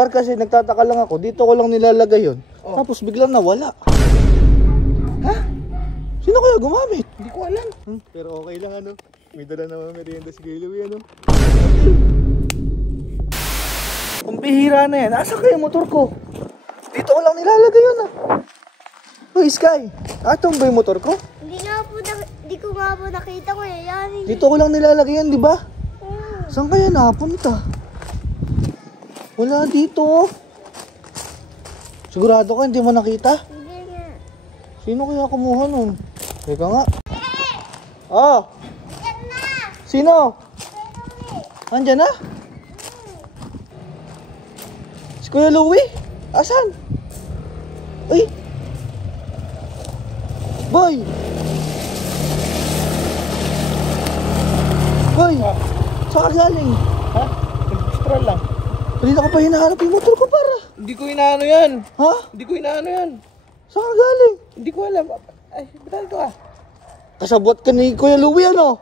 Par kasi nagtataka lang ako, dito ko lang nilalagay yun. Tapos biglang nawala. Ha? Sino kaya gumamit? Hindi ko alam. Pero okay lang ano. May dala naman merienda si Kuya Louie ano. Ang bihira na yan. Asa kaya yung motor ko? Dito ko lang nilalagay yun ah. Uy Sky, atong ba yung motor ko? Hindi ko nga po nakita ko yan. Dito ko lang nilalagay yan, di ba? Saan kaya napunta? Wala dito. Sigurado ka hindi mo nakita? Hindi nga. Sino kaya kumuha nun? Teka nga. Ah! Sino? Andyan na? Si Kuya Louie? Asan? Uy! Boy! Boy! Saan ka galing? Ha? Nag-stroll lang. Kanina ka pa hinahanap yung motor ko para. Hindi ko inaano yan. Ha? Hindi ko inaano yan. Saan ka galing? Hindi ko alam. Ay, batal ko ah. Kasabot ka ni Kuya Louie ano?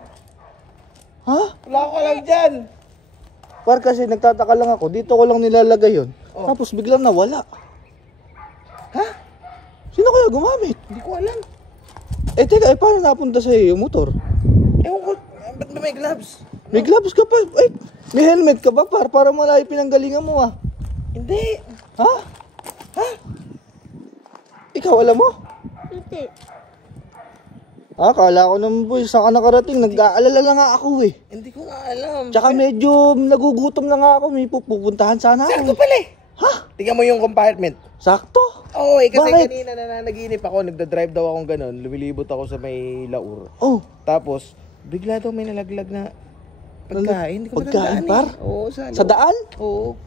Ha? Wala ko alam dyan. Par kasi nagtataka lang ako, dito ko lang nilalagay yun. Tapos biglang nawala. Ha? Sino kaya gumamit? Hindi ko alam. Eh teka, paano napunta sa'yo yung motor? Ewan ko, ba't ba may gloves? May gloves ka pa. Ay, may helmet ka ba par? Para malayo pinanggalingan mo ah. Hindi. Ha? Ha? Ikaw alam mo? Hindi. Ah, kala ko naman boy, saan ka nakarating? Nag-aalala lang nga ako eh. Hindi ko nga alam. Tsaka medyo nagugutom na nga ako. May pupuntahan sana ako. Sakto pala eh. Ha? Tingnan mo yung compartment. Sakto? Oo eh, kasi Bakit? kanina nanaginip ako, nagda-drive daw akong ganun, lumilibot ako sa may Laur. Oh, Tapos, bigla daw may nalaglag na pagkain. Hindi ko pagkain, matandaan par? eh. Oo, sa daan? Oo.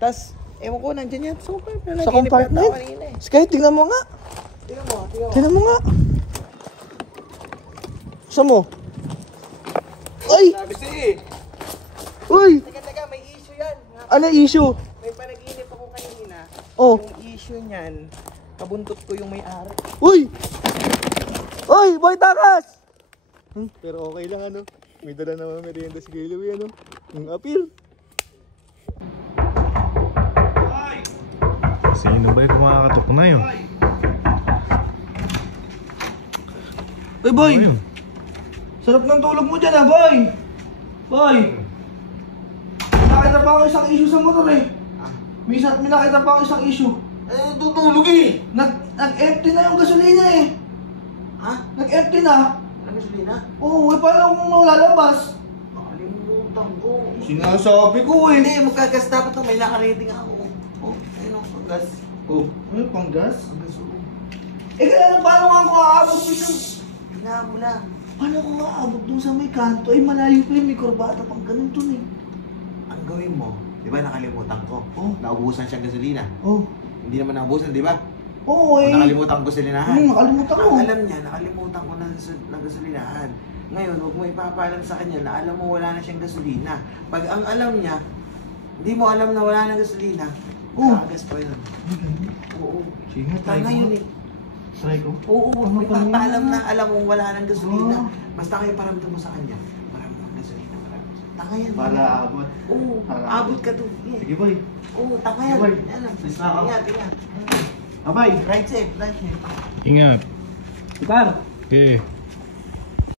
Tapos, ewan ko, nandyan yan. So, Sa compartment? kanina eh. Sky, tingnan mo nga. Tingnan mo, tingnan mo. Tingnan mo nga. Saan mo? Ay! Sabi si Uy! Teka, may issue yan. Ano issue? May panaginip ako kanina. Oh. Yung issue niyan, kabuntot ko yung may-ari. Uy! Uy! Boy Takas! Pero okay lang ano. May dala naman merienda si Kuya Louie ano. Ang appeal. Sino ba yung kumakatok na yun? Uy boy! Ano yun? Sarap ng tulog mo dyan ah boy! Boy! Nakita pa ako isang issue sa motor eh. May nakita pa ako isang issue. Eh, tutulog eh. Nag-empty na yung gasolina eh. Ha? Nag-empty na. Ano gasolina? Oo, eh paano kung lalabas? Nakalimutan ko. Sinasabi ko eh. Hindi, magkagas dapat to. May naka-rating ako. Oh, ayun o, panggas. Oh, ano pang gas? Panggas o. Eh kaya paano nga ako aabot dito? Hinaan mo lang. Paano ako aabot dun sa may kanto? Ay malayo pa yun, may kurbata pang ganun dun eh. Ang gawin mo, di ba nakalimutan ko? Oh. Naubusan siyang gasolina. Oh. Hindi naman naubusan, di ba? Oo eh. Nakalimutan ko gasolinahan. Nakalimutan ko. Ang alam niya, nakalimutan ko ng gasolinahan. Ngayon, huwag mo ipapaalam sa kanya na alam mo wala na siyang gasolina. Pag ang alam niya, hindi mo alam na wala na gasolina, kagas pa yun. Oo. Sige, try Tanga ko. yun eh. Try ko. Oo, Ano may pa yun? papaalam na alam mo wala nang gasolina. Oo. Basta kayo paramdam mo sa kanya, marami ng gasolina. Tanga yan. Para abot. Oo, Para abot ka to. Sige boy. Oo, tanga yan. Boy, Yan lang. please na ako. Ingat, ingat. Abay. Right safe, right safe. Ingat. Itar. Okay.